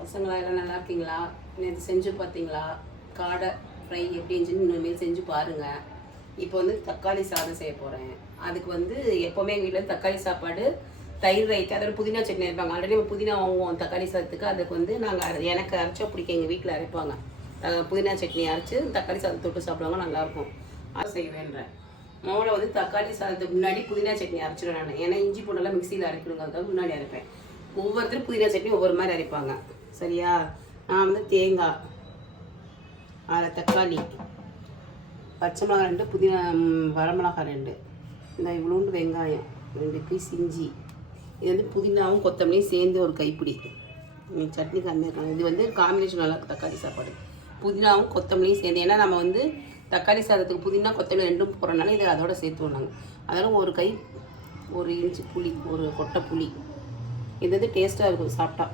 பசங்களா எல்லாம் நல்லா இருக்கீங்களா? நேற்று செஞ்சு பார்த்தீங்களா? காடை ஃப்ரை எப்படி இருந்துச்சுன்னு இனிமேல் செஞ்சு பாருங்கள். இப்போ வந்து தக்காளி சாதம் செய்ய போகிறேன். அதுக்கு வந்து எப்போவுமே எங்கள் வீட்டில் தக்காளி சாப்பாடு, தயிர் ரைத்து, அதோட புதினா சட்னி அரைப்பாங்க. ஆல்ரெடி நம்ம புதினா வாங்குவோம் தக்காளி சாதத்துக்கு. அதுக்கு வந்து நாங்கள் எனக்கு அரைச்சா பிடிக்கும், எங்கள் வீட்டில் அரைப்பாங்க. புதினா சட்னி அரைச்சி தக்காளி சாதம் தொட்டு சாப்பிடுவாங்க, நல்லாயிருக்கும். அது செய்வேன்றேன். மோளை வந்து தக்காளி சாதத்துக்கு முன்னாடி புதினா சட்னி அரைச்சிடுவேன் நான். ஏன்னா இஞ்சி பூண்டெல்லாம் மிக்சியில் அரைக்கணுங்கிறதுக்காக முன்னாடி அரைப்பேன். ஒவ்வொருத்தரும் புதினா சட்னி ஒவ்வொரு மாதிரி அரைப்பாங்க, சரியா? நான் வந்து தேங்காய், அரை தக்காளி, பச்சை மிளகா 2, புதினா வரமிளகா 2, இந்த இவ்வளோண்டு வெங்காயம், 2 பீஸ் இஞ்சி, இது வந்து புதினாவும் கொத்தமல்லியும் சேர்ந்து ஒரு கைப்பிடி. சட்னி கம்மியாக இது வந்து காம்பினேஷன் நல்லா இருக்கும் தக்காளி சாப்பாடு. புதினாவும் கொத்தமல்லியும் சேர்ந்து, ஏன்னா நம்ம வந்து தக்காளி சாதத்துக்கு புதினா கொத்தமல்லி 2 போகிறனால இதை அதோட சேர்த்துவோம் நாங்கள். அதனால் ஒரு கை 1 இன்ச்சு புளி, ஒரு கொட்டை புளி. இது வந்து டேஸ்ட்டாக இருக்கும் சாப்பிட்டா.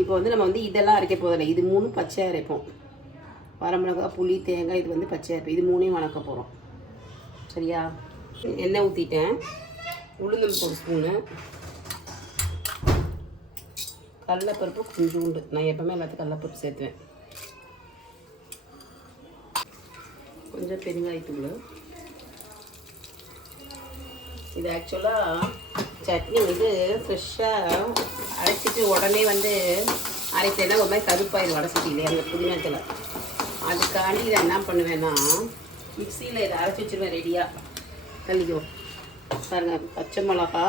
இப்போ வந்து நம்ம வந்து இதெல்லாம் அரைக்க போதில்லை, இது 3 பச்சையாக அரைப்போம். வரமிளகா, புளி, தேங்காய், இது வந்து பச்சையாக அரைப்போம். இது 3ஐயும் வணக்க போகிறோம், சரியா? எண்ணெய் ஊற்றிட்டேன். உளுந்தம்பருப்பு 1 ஸ்பூனு, கடலைப்பருப்பு கொஞ்சோண்டு. நான் எப்போவுமே எல்லாத்துக்கும் கடலைப்பருப்பு சேர்த்துவேன். கொஞ்சம் பெருங்காயத்தூள். இது ஆக்சுவலாக சட்னி வந்து ஃப்ரெஷ்ஷாக அரைச்சிட்டு உடனே வந்து அரைச்சேன்னா ஒரு மாதிரி கருப்பாயிடும் வடை சட்டியில் அந்த புதினாத்தில். அதுக்காண்டி இதை என்ன பண்ணுவேன்னா மிக்சியில் இதை அரைச்சி வச்சுருவேன் ரெடியாக. தள்ளிக்கோ பாருங்க, பச்சை மிளகா,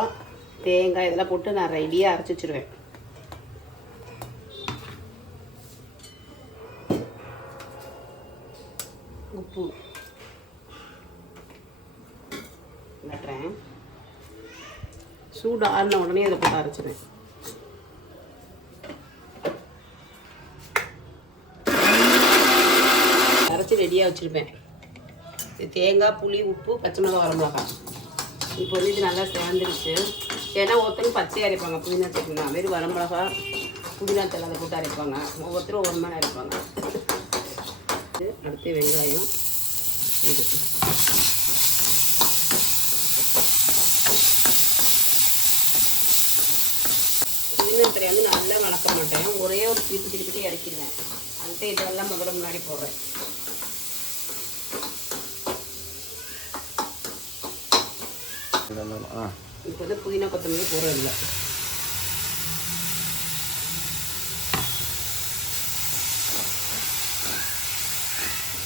தேங்காய் இதெல்லாம் போட்டு நான் ரெடியாக அரைச்சி வச்சுருவேன். உப்பு நட்டுறேன். சூடு ஆறின உடனே இதை போட்டு அரைச்சிடுவேன். அரைச்சி ரெடியாக வச்சுருப்பேன். தேங்காய், புளி, உப்பு, பச்சை மிளகா, வரமிளகா. இப்போ வந்து இது நல்லா சேர்ந்துருச்சு. ஏன்னா ஒருத்தரும் பச்சையாக அரைப்பாங்க புதினா சட்னினா, வெறும் வரமிளகா புதினா தலை அதை போட்டு அரைப்பாங்க. ஒவ்வொருத்தரும் ஒரு மாதிரி அரைப்பாங்க. அடுத்து வெங்காயம், இது புதினாத்தலை வந்து நல்லா வணக்க மாட்டேன், ஒரே ஒரு திருப்பி இறக்கிடுவேன். அடுத்து இதெல்லாம் முதல்ல முன்னாடி போடுறேன். இப்போ வந்து புதினா கொத்தமல்லி போடுறதில்லை.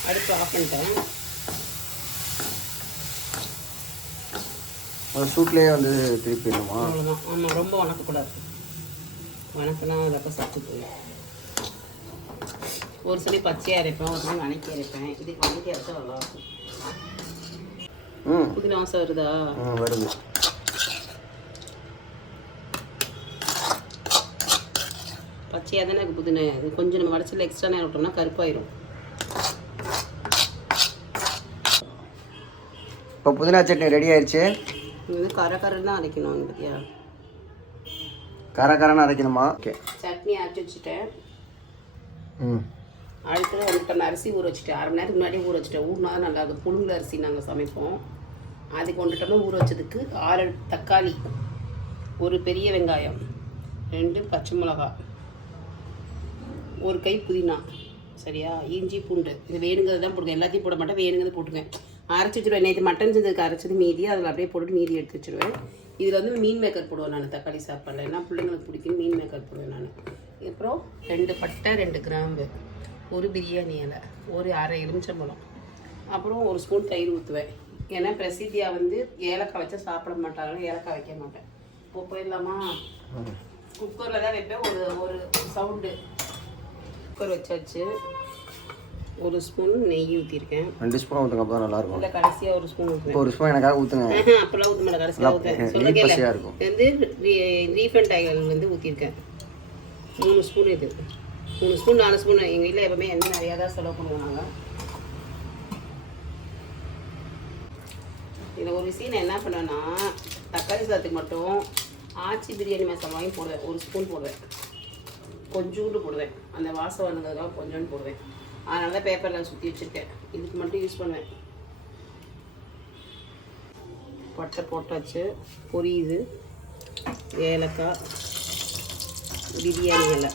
அடுப்பு ஆஃப் பண்ணிட்டேன். ஒரு சூட்லேயே வந்து திருப்பி அவ்வளோதான். ஆமாம், ரொம்ப வணக்கக்கூடாது. வணக்கினா அதப்போ சத்து போயிடும். ஒரு சில பச்சையாக அரைப்பேன், ஒரு சில வணக்கி அரைப்பேன். இதுக்கு வணக்கி அரைச்சா நல்லாயிருக்கும். புதினா வாசம் வருதா? வருது. பச்சையாக தானே இருக்குது புதினா. இது கொஞ்சம் நம்ம வடச்சில் எக்ஸ்ட்ரா நேரம் விட்டோம்னா கருப்பாயிரும். இப்போ புதினா சட்னி ரெடி ஆயிடுச்சு. இது வந்து கரன்னு தான் அரைக்கணும். பார்த்தியா, கரன்னு அரைக்கணுமா? ஓகே. சட்னி அரைச்சி வச்சுட்டேன். அடுத்தது 1 டன் அரிசி ஊற வச்சுட்டேன். 1/2 மணி நேரத்துக்கு முன்னாடி ஊற வச்சுட்டேன். ஊறினா தான் நல்லா இருக்கும். புழுங்கல் அரிசி நாங்கள் சமைப்போம். அதுக்கு 1 டன் ஊற வச்சதுக்கு 6 தக்காளி, 1 பெரிய வெங்காயம், 2 பச்சை மிளகா, 1 கை புதினா, சரியா? இஞ்சி பூண்டு இது வேணுங்கிறது தான் போடுங்க, எல்லாத்தையும் போட மாட்டேன், வேணுங்கிறது போட்டுருவேன். அரைச்சி வச்சுருவேன். நேற்று மட்டன் செஞ்சதுக்கு அரைச்சது மீதி, அதில் அப்படியே போட்டுட்டு மீதி எடுத்து வச்சுருவேன். இதில் வந்து மீன் மேக்கர் போடுவேன் நான் தக்காளி சாப்பாடில். ஏன்னா பிள்ளைங்களுக்கு பிடிக்கும், மீன் மேக்கர் போடுவேன் நான். அப்புறம் 2 பட்டை, 2 கிராம்பு, 1 பிரியாணி இலை, 1 1/2 எலுமிச்சம்பழம், அப்புறம் 1 ஸ்பூன் தயிர் ஊற்றுவேன். ஏன்னா பிரசித்தியா வந்து ஏலக்காய் வச்சா சாப்பிட மாட்டாங்க, ஏலக்காய் வைக்க மாட்டேன். இப்போ போயிடலாமா? குக்கரில் தான் வைப்பேன். ஒரு சவுண்டு குக்கர் வச்சாச்சு. 1 ஸ்பூன் நெய் ஊற்றிருக்கேன். 2 ஸ்பூன் ஊற்றுங்க, அப்போ தான் நல்லாயிருக்கும். இல்லை, கடைசியாக 1 ஸ்பூன் ஊற்றுவேன். 1 ஸ்பூன் எனக்காக ஊற்றுங்க. அப்போல்லாம் ஊற்ற மாட்டேன், கடைசியாக ஊற்றுவேன். சொல்லுங்க. வந்து ரீஃபண்ட் ஆயில் வந்து ஊற்றிருக்கேன். 3 ஸ்பூன். இது 3 ஸ்பூன் 4 ஸ்பூன். எங்கள் வீட்டில் எப்பவுமே எண்ணெய் நிறையா தான் செலவு பண்ணுவாங்க. இதில் ஒரு விஷயம் நான் என்ன பண்ணுவேன்னா, தக்காளி சாதத்துக்கு மட்டும் ஆச்சி பிரியாணி மசாலா வாங்கி போடுவேன். 1 ஸ்பூன் போடுவேன், கொஞ்சோண்டு போடுவேன். அந்த வாசம் வந்ததுக்காக கொஞ்சோண்டு போடுவேன். அதனால தான் பேப்பரில் சுற்றி வச்சுருக்கேன். இதுக்கு மட்டும் யூஸ் பண்ணுவேன். பட்டை போட்டாச்சு, பொரியுது, ஏலக்காய், பிரியாணி இலை,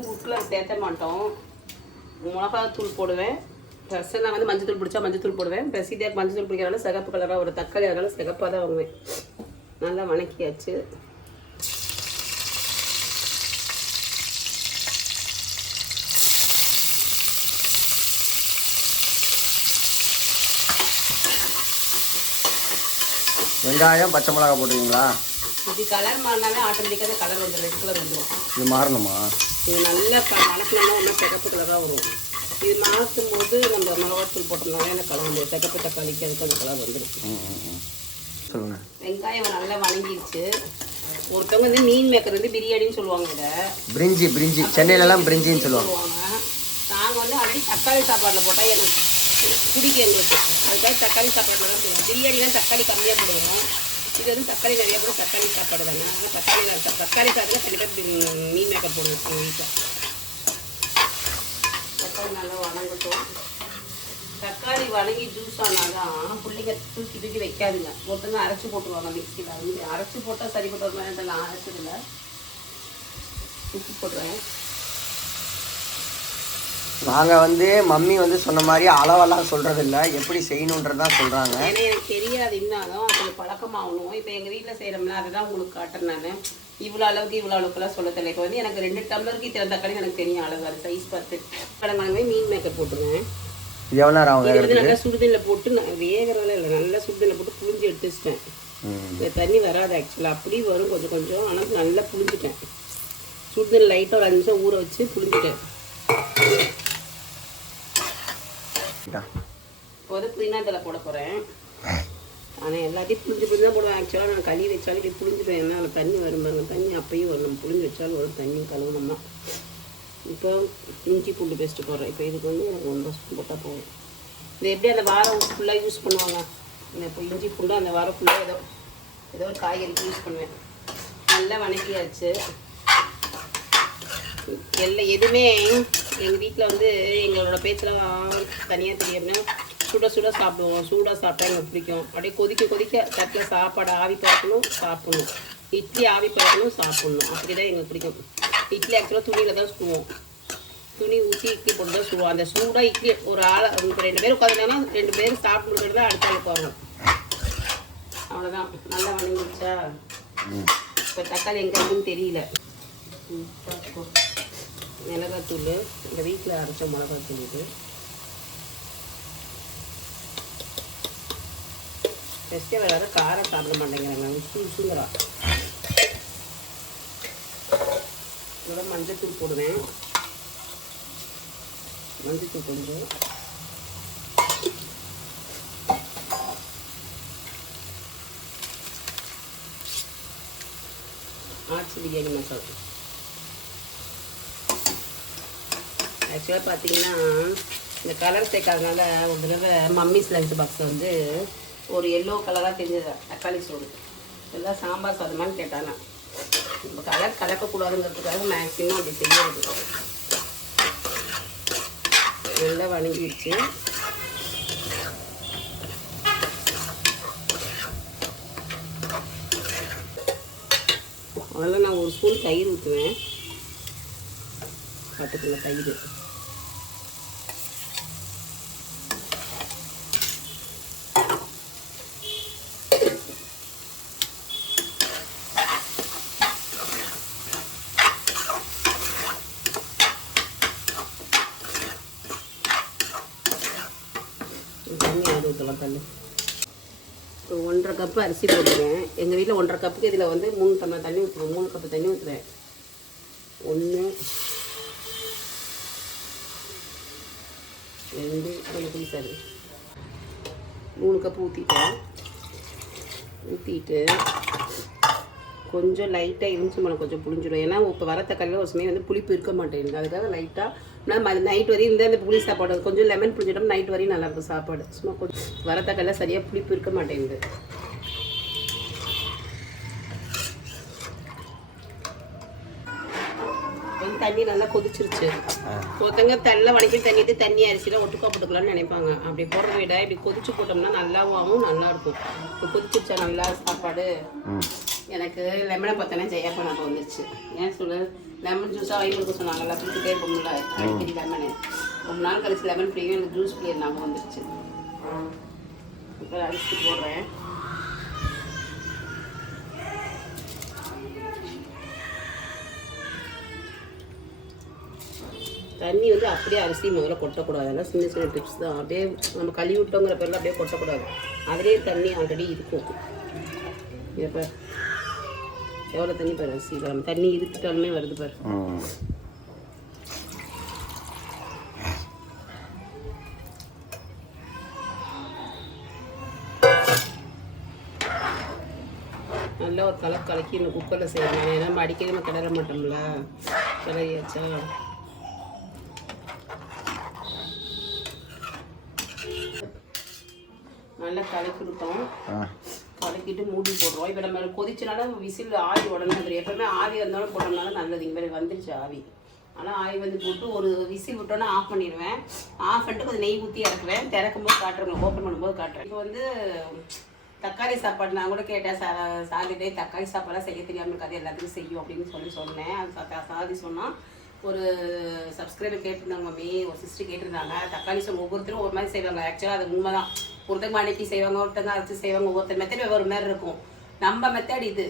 உப்புல சேர்த்த மாட்டோம். மிளகாத்தூள் போடுவேன். ப்ளஸ் நான் வந்து மஞ்சள் தூள் பிடிச்சா மஞ்சள் தூள் போடுவேன். ப்ளஸ் இதே மஞ்சள் தூள் பிடிக்கிறனால சிகப்பு கலராக ஒரு தக்காளி அதனால சிகப்பாக தான் வாங்குவேன். நல்லா வணக்கியாச்சு. வெங்காயம் பச்சை மிளகா போட்டுருக்கீங்களா? இது கலர் மாறினாலே ஆட்டோமேட்டிக்காக அந்த கலர் வந்துடும். ரெட் கலர் வந்துடும். இது மாறணுமா? இது நல்லா மணக்கணும்னா ஒன்றும் சிகப்பு கலராக வரும். இது மாற்றும் போது நம்ம மிளகாத்தூள் போட்டோம்னாலே அந்த கலர் வந்துடும். சிகப்பு தக்காளிக்கு அதுக்கு அந்த கலர் வந்துடும். சொல்லுங்க. வெங்காயம் நல்லா வணங்கிடுச்சு. ஒருத்தவங்க வந்து மீன் மேக்கர் வந்து பிரியாணின்னு சொல்லுவாங்க. இதை பிரிஞ்சி பிரிஞ்சி சென்னையிலலாம் பிரிஞ்சின்னு சொல்லுவாங்க. நாங்கள் வந்து ஆல்ரெடி தக்காளி சாப்பாட்டில் போட்டால் எனக்கு பிடிக்கும். எங்களுக்கு அதுக்காக தக்காளி சாப்பாட்டில் தான் போடுவோம். பிரியாணிலாம் தக்காளி கம்மியாக போடுவோம். இது வந்து தக்காளி நிறையா போடும். தக்காளி சாப்பாடு தாங்க. அதனால் தக்காளி சாப்பிட்டு கண்டிப்பாக மீன் மேக்கப் போடுவோம் எங்கள் வீட்டில். தக்காளி நல்லா வணங்கட்டும். தக்காளி வணங்கி ஜூஸ் ஆனால்தான் பிள்ளைங்க தூக்கி தூக்கி வைக்காதுங்க. ஒருத்தங்க அரைச்சி போட்டுருவாங்க மிக்சியில். அது அரைச்சி போட்டால் சரிப்பட்ட ஒரு மாதிரி இதெல்லாம் அரைச்சதில்லை. உப்பு போட்டுருவேன். நாங்கள் வந்து மம்மி வந்து சொன்ன மாதிரி அளவெல்லாம் சொல்கிறதில்ல, எப்படி செய்யணுன்றதான் சொல்கிறாங்க. ஏன்னா எனக்கு தெரியாது இன்னும் அது பழக்கமாகணும். இப்போ எங்கள் வீட்டில் செய்கிறோம்னா அதை தான் உங்களுக்கு காட்டுறேன். நான் இவ்வளோ அளவுக்குலாம் சொல்ல தெரியல. இப்போ வந்து எனக்கு 2 டம்ளருக்கு இத்தனை தக்காளி எனக்கு தெரியும் அளவு. அது சைஸ் பார்த்து கடங்காலமே மீன் மேக்கப் போட்டுருவேன். இது எவ்வளோ நேரம் ஆகும்? இது வந்து நல்லா சுடுதண்ணில் போட்டு நான் வேகிறதெல்லாம் இல்லை, நல்லா சுடுதண்ணில் போட்டு புளிஞ்சு எடுத்து வச்சிட்டேன். இந்த தண்ணி வராது ஆக்சுவலாக, அப்படி வரும் கொஞ்சம் கொஞ்சம். ஆனால் நல்லா புளிஞ்சிட்டேன். சுடுதண்ணி லைட்டாக ஒரு 5 நிமிஷம் ஊற வச்சு புளிஞ்சிட்டேன். இப்போ வந்து புதினா தலை போட போகிறேன். ஆனால் எல்லாத்தையும் புளிஞ்சு தான் போடுவேன். ஆக்சுவலாக நான் கழுவி வச்சாலும் இப்படி புளிஞ்சிடுவேன். ஏன்னா அதில் தண்ணி வரும் பாருங்க. தண்ணி அப்பயும் வரும். நம்ம புளிஞ்சு வச்சாலும் வரும் தண்ணி கழுவுனோம்னா. இப்போ இஞ்சி பூண்டு பேஸ்ட்டு போடுறேன். இப்போ இதுக்கு வந்து எனக்கு 1 ஸ்பூன் போட்டால் போகும். இது எப்படி அந்த வாரம் ஃபுல்லாக யூஸ் பண்ணுவாங்க. இப்போ இஞ்சி பூண்டு அந்த வாரம் ஃபுல்லாக ஏதோ ஒரு காய்கறிக்கு யூஸ் பண்ணுவேன். நல்லா வணக்கியாச்சு. எதுவுமே எங்கள் வீட்டில் வந்து எங்களோட பேச்செல்லாம் தனியாக தெரியும்னா சுட சாப்பிடுவோம். சூடாக சாப்பிட்டா எங்களுக்கு பிடிக்கும். அப்படியே கொதிக்க தட்டில் சாப்பாடு ஆவி பறக்கணும் சாப்பிட்ணும். இட்லி ஆவி பறக்கணும் சாப்பிட்ணும். அப்படி தான் எங்களுக்கு பிடிக்கும். இட்லி ஆக்சுவலாக துணியில் தான் சுடுவோம். துணி ஊற்றி இட்லி போட்டு தான் சுடுவோம். அந்த சூடாக இட்லி ஒரு ஆள் இப்போ 2 பேர் உட்காந்துட்டாங்கன்னா 2 பேர் சாப்பிட்டு தான் அடுத்த ஆளுக்கு வரும். அவ்வளோதான். நல்லா வணங்கிடுச்சா? இப்போ தக்காளி எங்கே இருக்குன்னு தெரியல. மிளகாத்தூள் எங்கள் வீட்டில் அரைச்ச மிளகாத்தூள் இது. ஃபஸ்ட்டே வேறு காரம் சாப்பிட மாட்டேங்கிறாங்க. உசுங்கிறா. இதோட மஞ்சத்தூள் போடுவேன். மஞ்சத்தூள் கொஞ்சம். ஆச்சி பிரியாணி மசாலா. ஆக்சுவலாக பார்த்தீங்கன்னா இந்த கலர் சேர்க்காதனால ஒரு தடவை மம்மிஸ் லஞ்ச் பாக்ஸ் வந்து ஒரு எல்லோ கலராக தெரிஞ்சது தக்காளி சோறு. எல்லாம் சாம்பார் சாதமானு கேட்டாங்க. நம்ம கலர் கலக்கக்கூடாதுங்கிறதுக்காக மேக்ஸிமம் அப்படி செய்யறது. நல்லா வணங்கிடுச்சு. அதெல்லாம் நான் 1 ஸ்பூன் தயிர் ஊற்றுவேன். பார்த்துக்கல தயிர். தண்ணி ஊற்றலாம். தண்ணி இப்போ 1.5 கப்பு அரிசி போட்டுருவேன். எங்கள் வீட்டில் 1.5 கப்புக்கு இதில் வந்து 3 டம்ளர் தண்ணி ஊற்றுவேன். 3 கப்பு தண்ணி ஊற்றுவேன். 1 2 3 கப்பு ஊற்றிட்டு கொஞ்சம் லைட்டாக எலுமிச்சம்பழம் கொஞ்சம் புளிஞ்சிடும். ஏன்னா இப்போ வர தக்காளியில் ஒரு சமயம் வந்து புளிப்பு இருக்க மாட்டேங்குது. அதுக்காக லைட்டாக நம்ம நைட் வரையும் இந்த புளி சாப்பாடு கொஞ்சம் லெமன் புளிஞ்சிட்டோம். நைட் வரையும் நல்லாயிருக்கும் சாப்பாடு. சும்மா கொஞ்சம் வர தக்காளியில் சரியாக புளிப்பு இருக்க மாட்டேங்குது. தண்ணி நல்லா கொதிச்சிருச்சு. ஒருத்தங்க தள்ள வணக்கி தண்ணிட்டு தண்ணி அரிசிலாம் ஒட்டுக்கா போட்டுக்கலாம்னு நினைப்பாங்க. அப்படி போடுறத விட இப்படி கொதிச்சு போட்டோம்னா நல்லாவும் ஆகும், நல்லா இருக்கும். இப்போ கொதிச்சிருச்சா நல்லா சாப்பாடு. எனக்கு லெமனை பார்த்தோன்னே ஜெயா பண்ணாமல் வந்துருச்சு. ஏன் சொல்லு, லெமன் ஜூஸாக வாங்கி கொடுக்க சொன்னாங்கல்ல, கொடுத்துட்டே இருப்போம்ல அடிக்கடி லெமனு. ரொம்ப நாள் கழிச்சு லெமன் ஃப்ரீயும் எனக்கு ஜூஸ் ஃப்ரீ ஞாபகம் வந்துருச்சு. இப்போ அரிசி போடுறேன். தண்ணி வந்து அப்படியே அரிசி முதல்ல கொட்டக்கூடாது. அதெல்லாம் சின்ன சின்ன டிப்ஸ் தான். அப்படியே நம்ம கழுவி விட்டோங்கிற பேரில் அப்படியே கொட்டக்கூடாது. அதிலே தண்ணி ஆல்ரெடி இருக்கும். இப்போ எவ்வளோ தண்ணி பாரு அரிசி, நம்ம தண்ணி இருத்துட்டாலுமே வருது பாரு. நல்லா ஒரு கலக்கி இந்த குக்கரில் செய்யணும். ஏன்னா நம்ம அடிக்கடி நம்ம கிளற மாட்டோம்ல, கிளறியாச்சா. நல்லா கலக்கிவிட்டோம். கலக்கிட்டு மூடி போடுறோம். இப்போ நம்ம கொதிச்சனால விசில் ஆவி உடனே வந்துடும். எப்பவுமே ஆவி வந்தாலும் போட்டோம்னாலும் நல்லது. இங்கே வந்துருச்சு ஆவி. ஆனால் ஆவி வந்து போட்டு ஒரு விசில் விட்டோன்னா ஆஃப் பண்ணிடுவேன். ஆஃப் பண்ணிட்டு கொஞ்சம் நெய் ஊற்றி இறக்குவேன். திறக்கும் போது காட்டுறேன், ஓப்பன் பண்ணும்போது காட்டுறேன். இப்போ வந்து தக்காளி சாப்பாடு நான் கூட கேட்டேன். சாதிட்டே தக்காளி சாப்பாடெலாம் செய்ய தெரியாமல் இருக்காது, எல்லாத்துக்கும் செய்யும் அப்படின்னு சொன்னேன். அது சாதி சொன்னால் ஒரு சப்ஸ்கிரைபர் கேட்டிருந்தாங்க மம்மி, ஒரு சிஸ்டர் கேட்டிருந்தாங்க. தக்காளி ஒவ்வொருத்தரும் ஒரு மாதிரி செய்வாங்க. ஆக்சுவலாக அது உண்மை தான். ஒருத்தங்க மணிக்கு செய்வாங்க, ஒருத்தங்க அரைச்சி செய்வாங்க, ஒவ்வொருத்தர் மெத்தட் ஒரு மாதிரி இருக்கும். நம்ம மெத்தட் இது.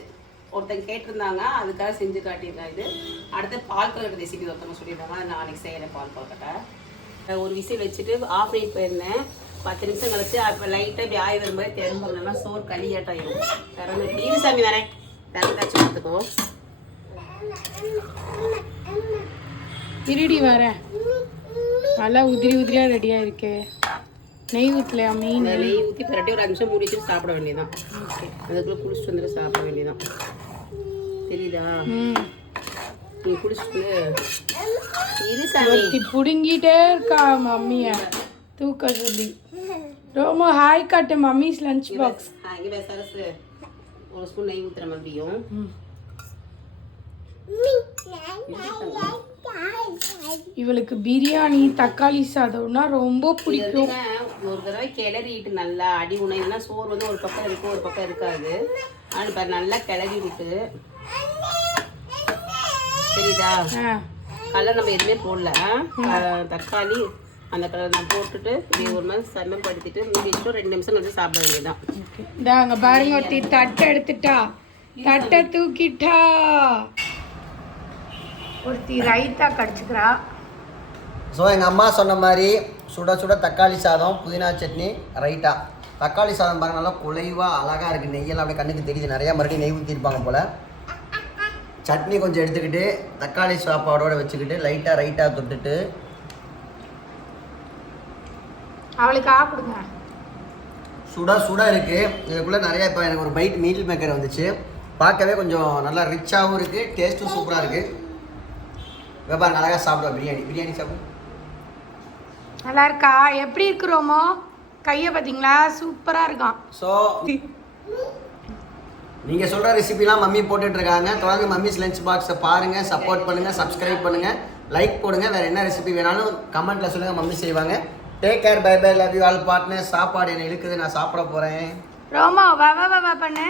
ஒருத்தங்க கேட்டிருந்தாங்க, அதுக்காக செஞ்சு காட்டியிருக்கேன். இது அடுத்து பால் கொழுக்கட்டை ரெசிபி ஒருத்தவங்க சொல்லியிருந்தாங்க. அது நாளைக்கு செய்கிறேன் பால் கொழுக்கட்டை. ஒரு விசில் வச்சுட்டு ஆஃப் பண்ணி போயிருந்தேன். 10 நிமிஷம் கழிச்சு அப்போ லைட்டாக இப்படி ஆய் வரும்போது திரும்பலாம் சோறு களியாட்டாயிடும். திறந்து நீர் சாமி வரேன், திறந்தாச்சு பார்த்துக்கோ. இருடி வரேன். நல்லா உதிரி உதிரியாக ரெடியாக இருக்கு. நெய் ஊற்றலையா? மீன் நெய் ஊற்றி பரட்டி ஒரு 5 நிமிஷம் மூடி வச்சுட்டு சாப்பிட வேண்டியதான். ஓகே, அதுக்குள்ளே குளிச்சுட்டு வந்துட்டு சாப்பிட வேண்டியதான். தெரியுதா? நீ குளிச்சுட்டு இரு சாமி. புடுங்கிட்டே இருக்கா மம்மியை தூக்க சொல்லி. ரொம்ப ஹாய் காட்டு மம்மிஸ் லஞ்ச் பாக்ஸ். இங்கே சரசு ஒரு ஸ்பூன் நெய் ஊற்றுற மறுபடியும். இவளுக்கு பிரியாணி தக்காளி சாதம்னா ரொம்ப பிடிக்கும். ஒரு தடவை கிளறிட்டு நல்லா அடி உணவுனா சோறு வந்து ஒரு பக்கம் இருக்கும், ஒரு பக்கம் இருக்காது. அது நல்லா கிளறி விட்டு, சரிதா? கலர் நம்ம எதுவுமே போடல. தக்காளி அந்த கலர் நான் போட்டுட்டு இப்படி ஒரு மாதிரி சமப்படுத்திட்டு மூடி வச்சுட்டு 2 நிமிஷம் வந்து சாப்பிட வேண்டியதான். இதாங்க பாருங்க, ஒருத்தி தட்டை எடுத்துட்டா, தட்டை தூக்கிட்டா. ஒருத்தி ரைத்தா கடிச்சுக்கிறா. ஸோ எங்கள் அம்மா சொன்ன மாதிரி சுட சுட தக்காளி சாதம், புதினா சட்னி, ரைட்டா. தக்காளி சாதம் பாருங்க, நல்லா குலைவாக அழகாக இருக்குது. நெய்யெல்லாம் அப்படியே கண்ணுக்கு தெரியுது. நிறையா மறுபடியும் நெய் ஊற்றிருப்பாங்க போல். சட்னி கொஞ்சம் எடுத்துக்கிட்டு தக்காளி சாப்பாடோடு வச்சுக்கிட்டு லைட்டாக ரைட்டாக தொட்டுட்டு அவளுக்கு ஆப்பிடுங்க. சுட சுட இருக்குது. இதுக்குள்ளே நிறையா இப்போ எனக்கு ஒரு பைட் மீல் மேக்கர் வந்துச்சு. பார்க்கவே கொஞ்சம் நல்லா ரிச்சாகவும் இருக்குது, டேஸ்ட்டும் சூப்பராக இருக்குது. வியாபாரம் அழகாக சாப்பிடுவா. பிரியாணி சாப்பிடும். நல்லா இருக்கா? எப்படி இருக்கிறோமோ கையை பார்த்தீங்களா? சூப்பராக இருக்கான். ஸோ நீங்கள் சொல்கிற ரெசிபிலாம் மம்மி போட்டுட்ருக்காங்க. தொடர்ந்து மம்மிஸ் லஞ்ச் பாக்ஸை பாருங்கள், சப்போர்ட் பண்ணுங்கள், சப்ஸ்கிரைப் பண்ணுங்கள், லைக் போடுங்க. வேறு என்ன ரெசிபி வேணாலும் கமெண்ட்டில் சொல்லுங்கள், மம்மி செய்வாங்க. Take care, bye bye, love you all partner. சாப்பாடு என்னை இழுக்குது, நான் சாப்பிட போகிறேன். ரோமா வா வா வா பண்ணு.